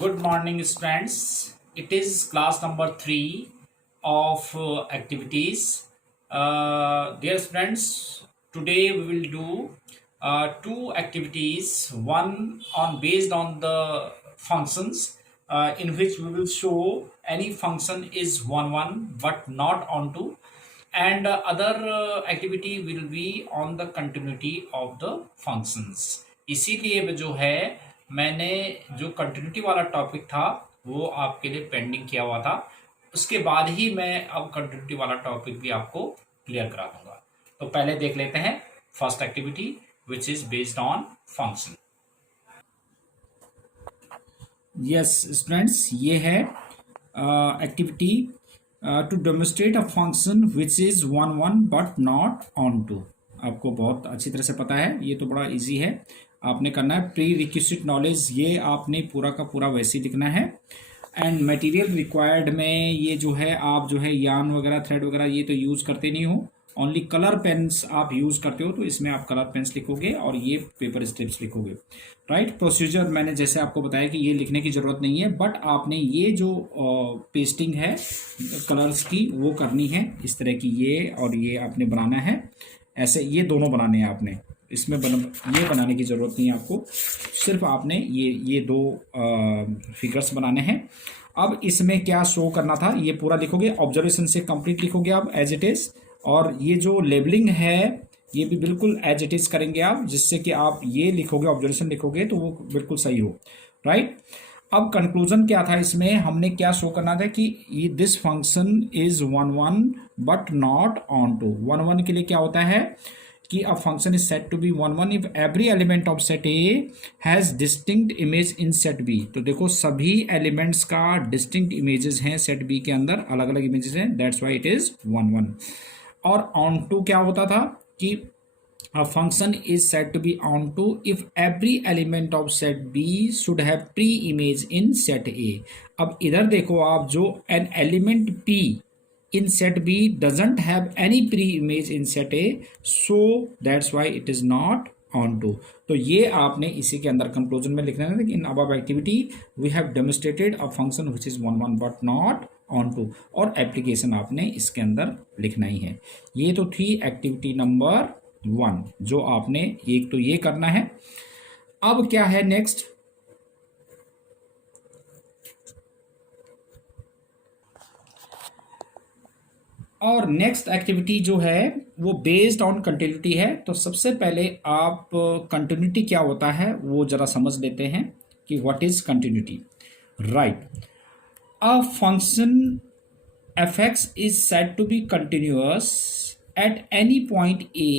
Good morning, students. It is class number 3 of activities. Dear students, today we will do two activities. One on based on the functions, in which we will show any function is one but not onto, and other activity will be on the continuity of the functions. इसीलिए जो है मैंने जो continuity वाला topic था वो आपके लिए पेंडिंग किया हुआ था। उसके बाद ही मैं अब कंटिन्यूटी वाला टॉपिक भी आपको क्लियर करा दूंगा। तो पहले देख लेते हैं first activity which is based on function. Yes students, ये है activity to demonstrate a function which is one but not onto. आपको बहुत अच्छी तरह से पता है, ये तो बड़ा इजी है। आपने करना है प्री रिक्विजिट नॉलेज, ये आपने पूरा का पूरा वैसे ही लिखना है। एंड मटेरियल रिक्वायर्ड में ये जो है आप जो है यार्न वगैरह थ्रेड वगैरह ये तो यूज़ करते नहीं हो, ओनली कलर पेन्स आप यूज़ करते हो, तो इसमें आप कलर पेन्स लिखोगे और ये पेपर स्ट्रिप्स लिखोगे। राइट, प्रोसीजर मैंने जैसे आपको बताया कि ये लिखने की ज़रूरत नहीं है, बट आपने ये जो पेस्टिंग है कलर्स की वो करनी है इस तरह की, ये और ये आपने बनाना है ऐसे, ये दोनों बनाने हैं आपने। इसमें ये बनाने की ज़रूरत नहीं है आपको, सिर्फ आपने ये दो फिगर्स बनाने हैं। अब इसमें क्या शो करना था ये पूरा लिखोगे, ऑब्जर्वेशन से कंप्लीट लिखोगे आप एज इट इज़, और ये जो लेबलिंग है ये भी बिल्कुल एज इट इज़ करेंगे आप, जिससे कि आप ये लिखोगे ऑब्जर्वेशन लिखोगे तो वो बिल्कुल सही हो। राइट, अब कंक्लूजन क्या था, इसमें हमने क्या शो करना था कि ये this function is one but not onto. One के लिए क्या होता है कि a function is set to be one if every element of set A has distinct image in set B. तो देखो सभी एलिमेंट्स का डिस्टिंक्ट इमेजेस हैं सेट बी के अंदर, अलग अलग इमेजेस हैं, that's why it is one. और ऑन टू क्या होता था कि a function is said to be onto if every element of set B should have pre-image in set A। अब इधर देखो आप, जो an element P in set B doesn't have any pre-image in set A, so that's why it is not onto। तो ये आपने इसी के अंदर कंक्लूजन में लिखना है कि इन above activity we have demonstrated a function which is one but not onto, और एप्लीकेशन आपने इसके अंदर लिखना ही है। ये तो थी एक्टिविटी नंबर 1 जो आपने एक तो ये करना है। अब क्या है नेक्स्ट, और नेक्स्ट एक्टिविटी जो है वो बेस्ड ऑन कंटिन्यूटी है। तो सबसे पहले आप कंटिन्यूटी क्या होता है वो जरा समझ लेते हैं कि what is continuity. Right, a function f(x) is said to be continuous at any point a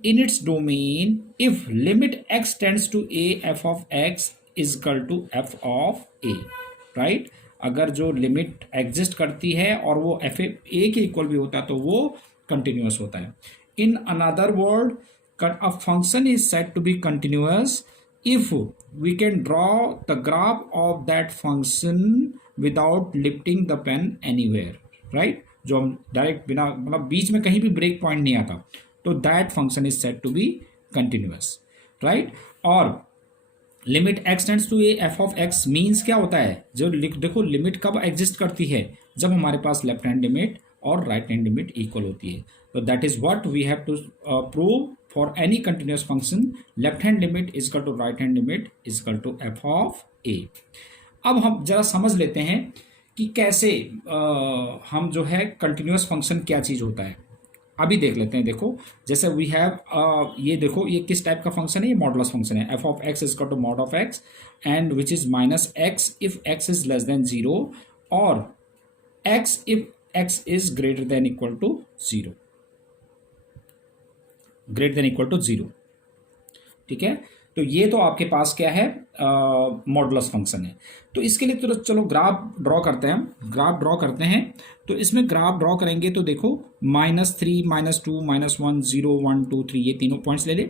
in its domain if limit x tends to a f of x is equal to f of a। Right, अगर जो limit exist करती है और वो F A के equal भी होता है तो वो कंटिन्यूस होता है। In another word, a function is said to be continuous if we can draw the graph of that function without lifting the pen anywhere। Right, जो हम डायरेक्ट बिना मतलब बीच में कहीं भी ब्रेक पॉइंट नहीं आता, तो that function is said to be continuous. Right, और limit x tends to a f of x means क्या होता है, जो देखो लिमिट कब एग्जिस्ट करती है, जब हमारे पास लेफ्ट हैंड लिमिट और राइट हैंड लिमिट इक्वल होती है। तो that is what we have to prove for any continuous function, left hand limit is equal to right hand limit is equal to f of a. अब हम जरा समझ लेते हैं कि कैसे हम जो है कंटिन्यूस फंक्शन क्या चीज़ होता है, अभी देख लेते हैं। देखो जैसे वी हैव ये देखो ये किस टाइप का फंक्शन है, ये मॉडुलस फंक्शन है, f of x is equal to mod of x and which is minus x if x is less than 0 और x if x is greater than equal to 0, greater than equal to 0। ठीक है, तो ये तो आपके पास क्या है, modulus function है। तो इसके लिए तो चलो ग्राफ ड्रॉ करते हैं, हम ग्राफ ड्रॉ करते हैं। तो इसमें ग्राफ ड्रॉ करेंगे तो देखो -3 -2 -1 0 1 2 3 ये तीनों पॉइंट्स ले ले।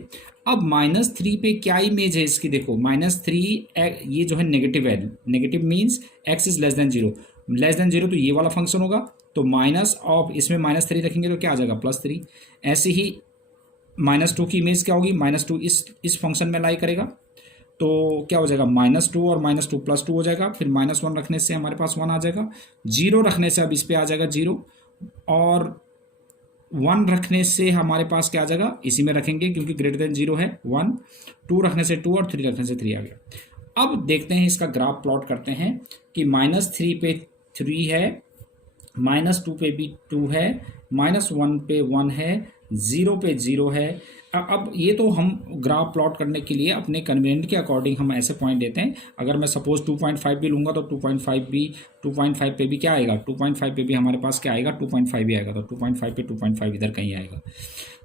अब -3 पे क्या इमेज है इसकी, देखो -3 ये जो है नेगेटिव है, negative means x is less than 0, less than 0 तो ये वाला फंक्शन होगा, तो माइनस ऑफ इसमें -3 रखेंगे तो क्या आ जाएगा +3। ऐसे ही -2 की इमेज क्या होगी, -2 इस फंक्शन में लाई करेगा, तो क्या हो जाएगा -2 और -2 +2 हो जाएगा, फिर -1 रखने से हमारे पास 1 आ जाएगा, 0 रखने से अब इस पे आ जाएगा 0, और 1 रखने से हमारे पास क्या आ जाएगा, इसी में रखेंगे क्योंकि ग्रेटर देन 0 है 1, 2 रखने से 2 और 3 रखने से 3 आ गया। अब देखते हैं इसका ग्राफ प्लॉट करते हैं कि -3 पे 3 है, -2 पे भी 2 है, -1 पे 1 है, 0 पे 0 है। अब ये तो हम ग्राफ प्लॉट करने के लिए अपने कन्वीनियंट के अकॉर्डिंग हम ऐसे पॉइंट देते हैं। अगर मैं सपोज 2.5 भी लूँगा तो 2.5 भी 2.5 पे भी क्या आएगा, 2.5 पे भी हमारे पास क्या आएगा, 2.5 भी आएगा, तो 2.5 पे 2.5 इधर कहीं आएगा।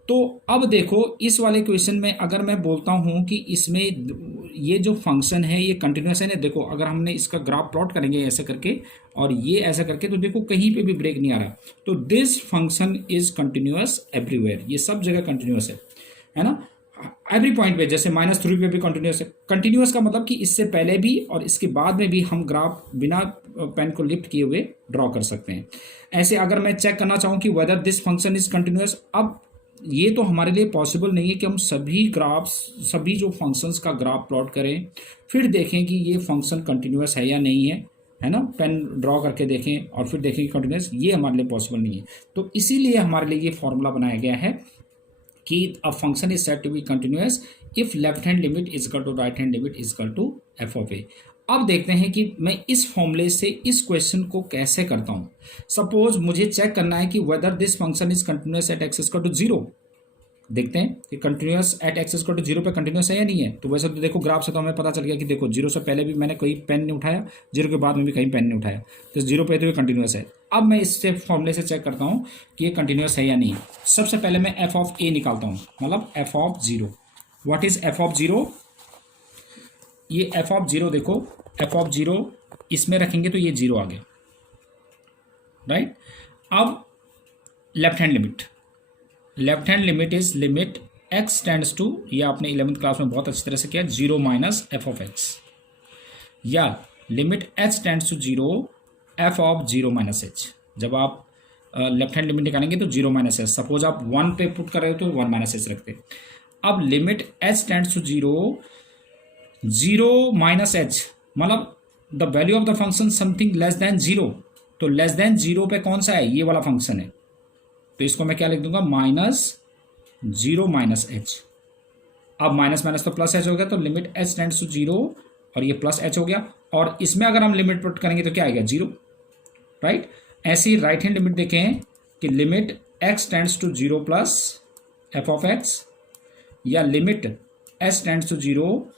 तो अब देखो इस वाले क्वेश्चन में अगर मैं बोलता हूँ कि इसमें ये जो फंक्शन है ये कंटिन्यूस है ना, देखो अगर हमने इसका ग्राफ प्लॉट करेंगे ऐसे करके और ये ऐसा करके, तो देखो कहीं पे भी ब्रेक नहीं आ रहा, तो this function is continuous everywhere, ये सब जगह कंटिन्यूस है ना, एवरी पॉइंट पे। जैसे -3 पे भी कंटिन्यूस है। कंटिन्यूस का मतलब कि इससे पहले भी और इसके बाद में भी हम ग्राफ बिना पेन को लिफ्ट किए हुए ड्रॉ कर सकते हैं। ऐसे अगर मैं चेक करना चाहूँ कि whether this function is continuous, अब ये तो हमारे लिए पॉसिबल नहीं है कि हम सभी जो फंक्शंस का ग्राफ प्लॉट करें फिर देखें कि ये फंक्शन कंटिन्यूस है या नहीं है ना, पेन ड्रॉ करके देखें और फिर देखें कि कंटिन्यूस, ये हमारे लिए पॉसिबल नहीं है। तो इसीलिए हमारे लिए ये फॉर्मूला बनाया गया है कि a function is said to be continuous if left hand limit is equal to right hand limit is equal to f of a. अब देखते हैं कि मैं इस फॉर्मूले से इस क्वेश्चन को कैसे करता हूं। सपोज मुझे चेक करना है कि whether this function is continuous at x equal to 0। देखते हैं कि continuous at x equal to 0 पे कंटिन्यूस है या नहीं है। तो वैसे तो देखो ग्राफ से तो हमें पता चल गया कि देखो 0 से पहले भी मैंने कोई पेन नहीं उठाया, 0 के बाद में भी कहीं पेन नहीं उठाया, तो 0 पे तो ये कंटिन्यूस है। अब मैं इससे फॉर्मूले से चेक करता हूँ कि ये कंटिन्यूस है या नहीं। सबसे पहले मैं एफ ऑफ ए निकालता हूँ, मतलब F of 0। What is F of 0? ये एफ ऑफ 0 देखो, एफ ऑफ 0 इसमें रखेंगे तो ये 0 आ गया, राइट। अब left hand limit is limit x tends to, ये आपने 11th क्लास में बहुत अच्छी तरह से किया, 0 माइनस एफ ऑफ एक्स, या limit h tends to 0 f of 0 minus h. जब आप लेफ्ट हैंड लिमिट निकालेंगे तो 0 माइनस एच, सपोज आप 1 पे पुट कर रहे हो तो 1 माइनस एच रखते। अब limit h tends to 0 minus h, मतलब the value of the function something less than 0। तो लेस देन 0 पे कौन सा है, ये वाला फंक्शन है, तो इसको मैं क्या लिख दूंगा, -0 माइनस एच। अब माइनस माइनस तो प्लस एच हो गया, तो लिमिट एच टेंड्स टू 0 और ये प्लस एच हो गया, और इसमें अगर हम लिमिट पुट करेंगे तो क्या आएगा, 0, राइट। ऐसे ही राइट हैंड लिमिट देखें कि limit x tends to 0 plus f of x, या limit h tends to 0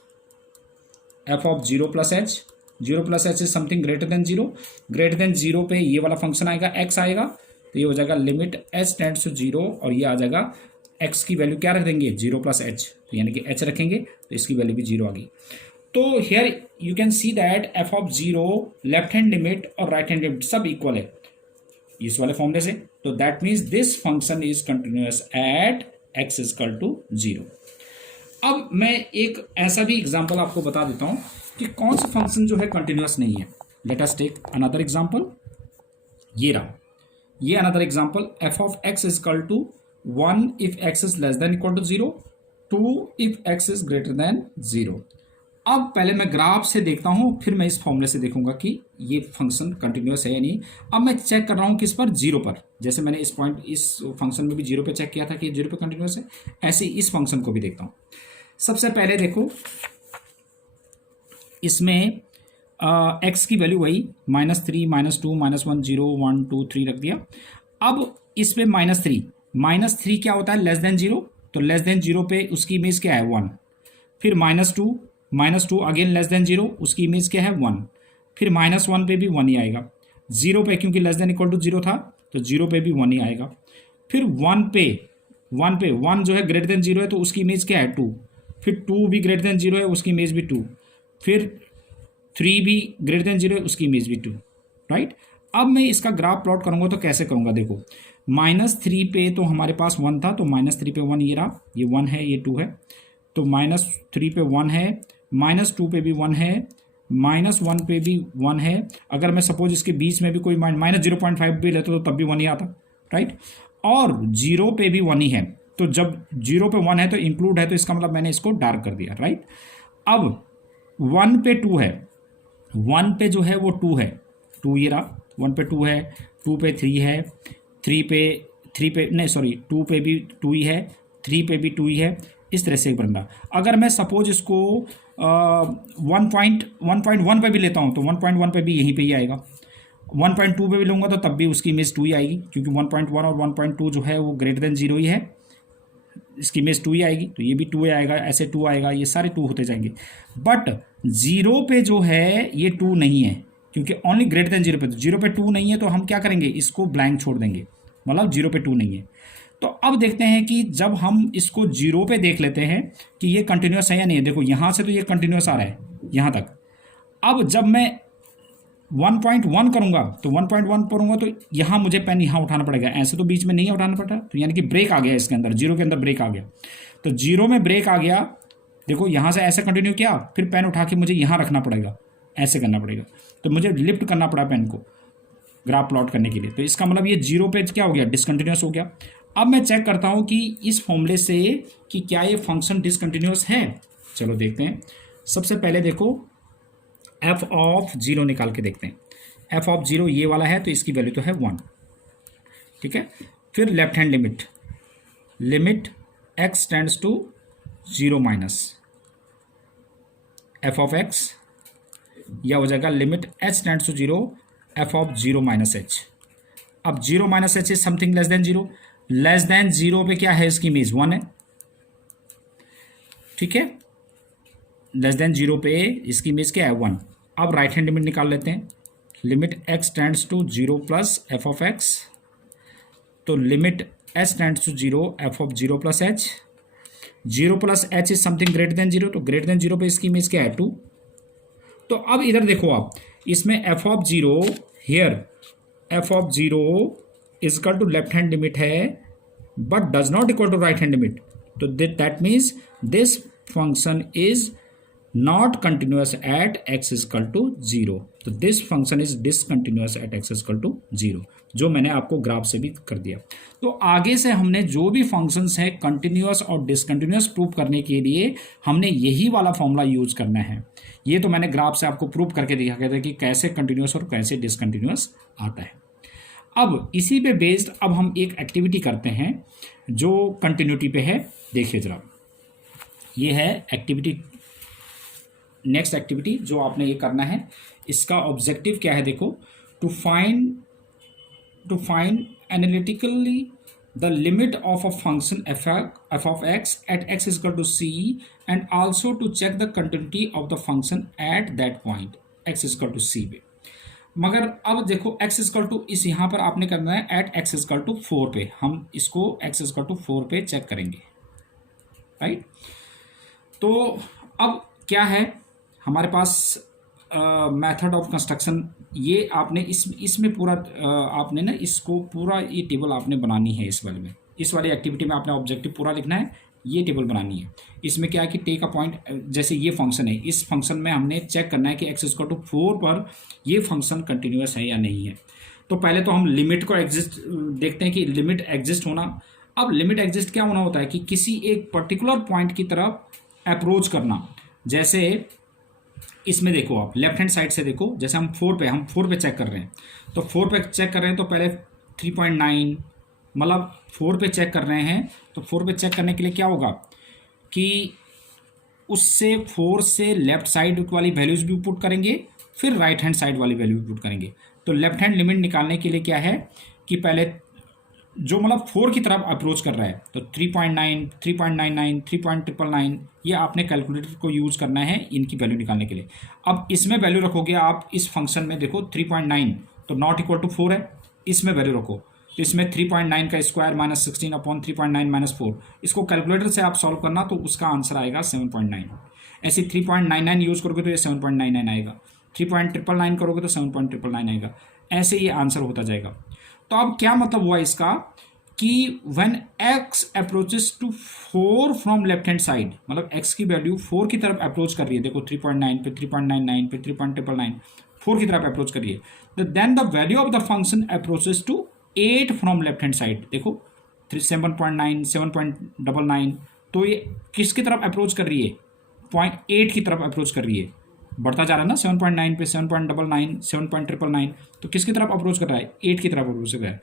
f of 0 plus h. 0 plus h is something greater than 0, greater than 0 पे ये वाला फंक्शन आएगा, एक्स आएगा, तो ये हो जाएगा लिमिट एच टेंड्स टू 0 और ये आ जाएगा एक्स की वैल्यू क्या रख देंगे, 0 प्लस एच, तो यानी कि एच रखेंगे तो इसकी वैल्यू भी 0 आ गई। तो here you can see that f of 0, left hand limit और राइट हैंड लिमिट सब इक्वल है इस वाले फॉर्मूले से, तो that means this function is continuous at x is equal to 0। अब मैं एक ऐसा भी एग्जाम्पल आपको बता देता हूँ कि कौन सा फंक्शन जो है कंटिन्यूस नहीं है। Let us take another example, ये रहा, ये another example, f of x is equal to 1 if x is less than equal to 0, 2 if x is greater than 0। अब पहले मैं ग्राफ से देखता हूं, फिर मैं इस फॉर्मूले से देखूंगा कि ये फंक्शन कंटिन्यूस है या नहीं। अब मैं चेक कर रहा हूं किस पर, 0 पर। जैसे मैंने इस पॉइंट इस फंक्शन में भी 0 पे चेक किया था कि 0 पे कंटिन्यूस है, ऐसे ही इस फंक्शन को भी देखता हूं। सबसे पहले देखो इसमें एक्स की वैल्यू वही -3 -2 -1 0 1 2 3 रख दिया। अब इस पे -3 क्या होता है, लेस देन 0, तो लेस देन 0 पे उसकी इमेज क्या है, 1। फिर -2 अगेन लेस देन 0, उसकी इमेज क्या है, 1। फिर -1 पे भी 1 ही आएगा, 0 पे क्योंकि लेस देन इक्वल टू 0 था तो 0 पे भी 1 ही आएगा। फिर 1 जो है ग्रेटर देन 0 है तो उसकी इमेज क्या है, 2। फिर 2 भी ग्रेटर देन 0 है, उसकी इमेज भी 2। फिर 3 भी ग्रेटर देन 0 है, उसकी इमेज भी 2, राइट। अब मैं इसका ग्राफ प्लॉट करूंगा तो कैसे करूंगा, देखो -3 पे तो हमारे पास 1 था, तो -3 पे 1 ये रहा, ये 1 है, ये 2 है, तो -3 पे 1 है, -2 पे भी 1 है, -1 पे भी 1 है। अगर मैं सपोज इसके बीच में भी कोई -0.5 भी लेता तो तब भी 1 ही आता, राइट। और 0 पे भी 1 ही है, तो जब 0 पे 1 है तो इंक्लूड है, तो इसका मतलब मैंने इसको डार्क कर दिया, राइट। अब 1 पे 2 है, 1 पे जो है वो 2 है, 2 ये रहा, 1 पे 2 है, 2 पे 3 है, 3 पे नहीं सॉरी 2 पे भी 2 ही है, 3 पे भी 2 ही है, इस तरह से एक बन रहा। अगर मैं सपोज इसको 1.1 पे भी लेता हूँ तो 1.1 पे भी यहीं पे ही आएगा, 1.2 पे भी लूँगा तो तब भी उसकी इमेज 2 ही आएगी, क्योंकि 1.1 और 1.2 जो है वो ग्रेटर देन 0 ही है, इसकी इमेज 2 ही आएगी, तो ये भी 2 आएगा, ऐसे 2 आएगा, ये सारे 2 होते जाएंगे। बट 0 पे जो है ये 2 नहीं है, क्योंकि ओनली ग्रेटर देन 0 पे, तो 0 पे 2 नहीं है तो हम क्या करेंगे, इसको ब्लैंक छोड़ देंगे, मतलब 0 पे 2 नहीं है। तो अब देखते हैं कि जब हम इसको 0 पे देख लेते हैं कि ये कंटिन्यूस है या नहीं है। देखो यहाँ से तो ये कंटिन्यूस आ रहा है यहाँ तक। अब जब मैं 1.1 करूँगा तो 1.1 करूँगा तो यहाँ मुझे पेन यहाँ उठाना पड़ेगा, ऐसे तो बीच में नहीं उठाना पड़ता, तो यानी कि ब्रेक आ गया इसके अंदर, 0 के अंदर ब्रेक आ गया। तो 0 में ब्रेक आ गया, देखो यहाँ से ऐसे कंटिन्यू किया, फिर पेन उठा के मुझे यहाँ रखना पड़ेगा, ऐसे करना पड़ेगा, तो मुझे लिफ्ट करना पड़ा पेन को ग्राफ प्लॉट करने के लिए। तो इसका मतलब ये 0 पे क्या हो गया, डिसकंटिन्यूस हो गया। अब मैं चेक करता हूँ कि इस फॉर्मूले से कि क्या ये फंक्शन डिसकंटिन्यूस है। चलो देखते हैं। सबसे पहले देखो एफ ऑफ 0 निकाल के देखते हैं। एफ ऑफ 0 ये वाला है तो इसकी वैल्यू तो है 1, ठीक है। फिर left hand limit, limit x tends to 0 minus f of x, या हो जाएगा limit h tends to 0 f of 0 minus h। अब 0 minus h is something less than 0, less than 0 पे क्या है, इसकी इमेज 1 है, ठीक है। लेस देन 0 पे इसकी इमेज क्या है, 1। अब राइट हैंड लिमिट निकाल लेते हैं। Limit x tends to 0 plus f of x, तो limit h tends to 0 f of 0 plus h, 0 plus h is something greater than 0, तो ग्रेटर देन 0 पे इसकी इमेज क्या है, 2। तो अब इधर देखो आप, इसमें f of 0 here, f of 0 is equal to left hand limit है but does not equal to right hand limit, तो that means this function is not continuous at x is equal to 0, तो this function is discontinuous at x is equal to 0, जो मैंने आपको graph से भी कर दिया। तो आगे से हमने जो भी फंक्शंस हैं कंटिन्यूअस और डिसकंटिन्यूअस प्रूव करने के लिए हमने यही वाला फॉर्मूला यूज करना है। ये तो मैंने ग्राफ से आपको प्रूव करके दिखा गया था कि कैसे कंटिन्यूअस और कैसे डिसकंटिन्यूअस आता है। अब इसी पे बेस्ड अब हम एक एक्टिविटी करते हैं जो कंटिन्यूटी पे है। देखिए जरा, ये है एक्टिविटी, नेक्स्ट एक्टिविटी जो आपने ये करना है, इसका ऑब्जेक्टिव क्या है, देखो, to find analytically the limit of a function f of x at x is equal to c and also to check the continuity of the function at that point x is equal to c पे। मगर अब देखो x is equal to, इस यहाँ पर आपने करना है at x is equal to 4 पे, हम इसको एक्स इज इक्वल टू 4 पे चेक करेंगे, राइट। तो अब क्या है हमारे पास मेथड ऑफ कंस्ट्रक्शन, ये आपने इसमें पूरा आपने ना इसको पूरा ये टेबल आपने बनानी है। इस वाले में, इस वाली एक्टिविटी में आपने ऑब्जेक्टिव पूरा लिखना है, ये टेबल बनानी है। इसमें क्या है कि टेक अ पॉइंट, जैसे ये फंक्शन है, इस फंक्शन में हमने चेक करना है कि एक्स इक्वल टू 4 पर ये फंक्शन कंटिन्यूअस है या नहीं है। तो पहले तो हम लिमिट को एग्जिस्ट देखते हैं कि लिमिट एग्जिस्ट होना। अब लिमिट एग्जिस्ट क्या होना होता है कि किसी एक पर्टिकुलर पॉइंट की तरफ अप्रोच करना। जैसे इसमें देखो आप लेफ्ट हैंड साइड से देखो, जैसे हम 4 पे चेक कर रहे हैं, तो 4 पे चेक कर रहे हैं तो पहले 3.9 मतलब 4 पे चेक कर रहे हैं, तो 4 पे चेक करने के लिए क्या होगा कि उससे 4 से लेफ्ट साइड वाली वैल्यूज भी पुट करेंगे, फिर राइट हैंड साइड वाली वैल्यू भी पुट करेंगे। तो लेफ्ट हैंड लिमिट निकालने के लिए क्या है कि पहले जो मतलब 4 की तरफ अप्रोच कर रहा है, तो 3.9, 3.99, 3.999 ये आपने कैलकुलेटर को यूज़ करना है इनकी वैल्यू निकालने के लिए। अब इसमें वैल्यू रखोगे आप इस फंक्शन में, देखो 3.9 तो नॉट इक्वल टू 4 है, इसमें वैल्यू रखो, तो इसमें 3.9 का स्क्वायर माइनस 16 अपॉन 3.9 माइनस 4, इसको कैलकुलेटर से आप सॉल्व करना तो उसका आंसर आएगा 7.9। ऐसे 3.99 यूज़ करोगे तो ये 7.99 आएगा, 3.999 करोगे तो 7.999 आएगा, ऐसे ये आंसर होता जाएगा। तो अब क्या मतलब हुआ इसका कि when x approaches to 4 from left hand side, मतलब x की वैल्यू 4 की तरफ अप्रोच कर रही है, देखो 3.9 पे 3.99 पे 3.999 4 की तरफ अप्रोच कर रही है, तो then the value of the function approaches to 8 from left hand side, देखो 7.9 7.99, तो ये किसकी तरफ अप्रोच कर रही है, 0.8 की तरफ अप्रोच कर रही है, बढ़ता जा रहा है ना 7.9 पे 7.99 7.999, तो किसकी तरफ अप्रोच कर रहा है, 8 की तरफ अप्रोच कर रहा है।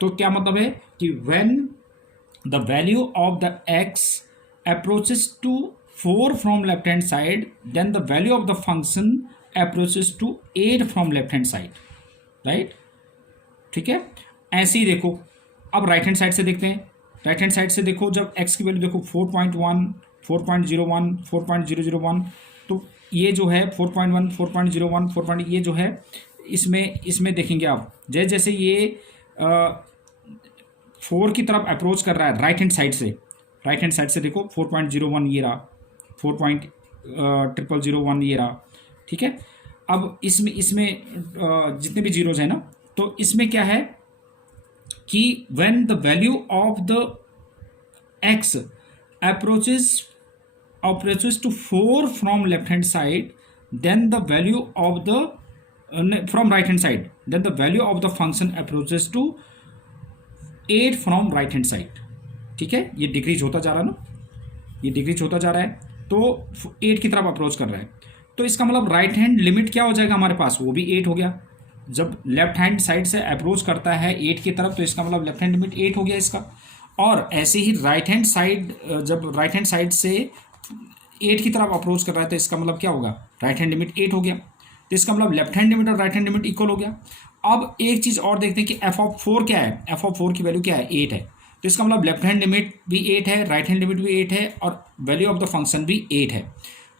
तो क्या मतलब है कि when the value of the x approaches to 4 from left hand side then the value of the function approaches to 8 from left hand side, right. ठीक है, ऐसे ही देखो, अब राइट हैंड साइड से देखते हैं। राइट हैंड साइड से देखो, जब x की वैल्यू देखो 4.1 4.01 4.001, तो ये जो है 4.1 4.01 4. ये जो है इसमें देखेंगे आप, जैसे जैसे ये 4 की तरफ अप्रोच कर रहा है राइट हैंड साइड से, राइट हैंड साइड से देखो 4.01 ये रहा, 4.0001 ये रहा। ठीक है, अब इसमें जितने भी जीरोज है ना, तो इसमें क्या है कि when the value of the x approaches to 4 from left hand side, then the value of the from right hand side, then the value of the function approaches to 8 from right hand side। ठीक है, ये decrease होता जा रहा है ना, ये decrease होता जा रहा है, तो 8 की तरफ अप्रोच कर रहा है। तो इसका मतलब राइट हैंड लिमिट क्या हो जाएगा हमारे पास, वो भी 8 हो गया। जब लेफ्ट हैंड साइड से अप्रोच करता है 8 की तरफ, तो इसका मतलब लेफ्ट हैंड लिमिट 8 हो गया इसका। और ऐसे ही राइट हैंड साइड, जब राइट हैंड साइड से 8 की तरफ अप्रोच कर रहा है, तो इसका मतलब क्या होगा, राइट हैंड लिमिट 8 हो गया। तो इसका मतलब लेफ्ट हैंड लिमिट और राइट हैंड लिमिट इक्वल हो गया। अब एक चीज़ और देखते हैं कि f(4) क्या है, f(4) की वैल्यू क्या है, 8 है। तो इसका मतलब लेफ्ट हैंड लिमिट भी 8 है, राइट हैंड लिमिट भी 8 है, और वैल्यू ऑफ द फंक्शन भी 8 है।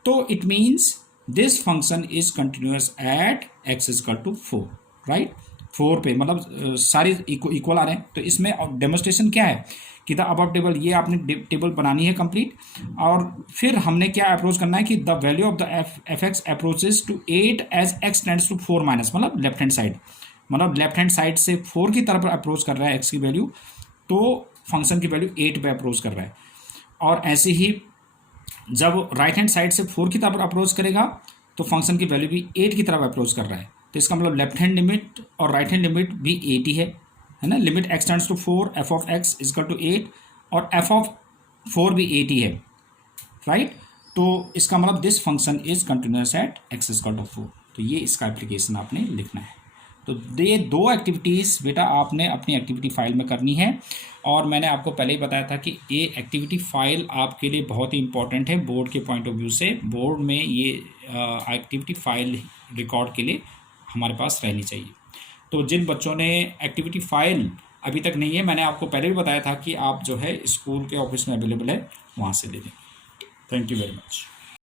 तो it means this function is continuous at x = 4, right. 4 पे मतलब सारी इक्वल आ रहे हैं। तो इसमें डेमोस्ट्रेशन क्या है कि द अबव टेबल, ये आपने टेबल बनानी है कंप्लीट, और फिर हमने क्या अप्रोच करना है कि the value of the f(x) approaches to 8 as x tends to 4 minus, मतलब लेफ्ट हैंड साइड, मतलब लेफ्ट हैंड साइड से 4 की तरफ अप्रोच कर रहा है x की वैल्यू, तो फंक्शन की वैल्यू 8 पे अप्रोच कर रहा है। और ऐसे ही जब राइट हैंड साइड से 4 की तरफ अप्रोच करेगा, तो फंक्शन की वैल्यू भी 8 की तरफ अप्रोच कर रहा है। तो इसका मतलब लेफ्ट हैंड लिमिट और राइट हैंड लिमिट भी 8 ही है ना। Limit x tends to 4 f(x) = 8 और f(4) भी 8 ही है, राइट। तो इसका मतलब this function is continuous at x = 4। तो ये इसका एप्लीकेशन आपने लिखना है। तो ये 2 एक्टिविटीज़ बेटा आपने अपनी एक्टिविटी फाइल में करनी है। और मैंने आपको पहले ही बताया था कि ये एक्टिविटी फाइल आपके लिए बहुत ही इंपॉर्टेंट है बोर्ड के पॉइंट ऑफ व्यू से। बोर्ड में ये एक्टिविटी फाइल रिकॉर्ड के लिए हमारे पास रहनी चाहिए। तो जिन बच्चों ने एक्टिविटी फाइल अभी तक नहीं है, मैंने आपको पहले भी बताया था कि आप जो है स्कूल के ऑफिस में अवेलेबल है, वहाँ से ले लें। Thank you very much.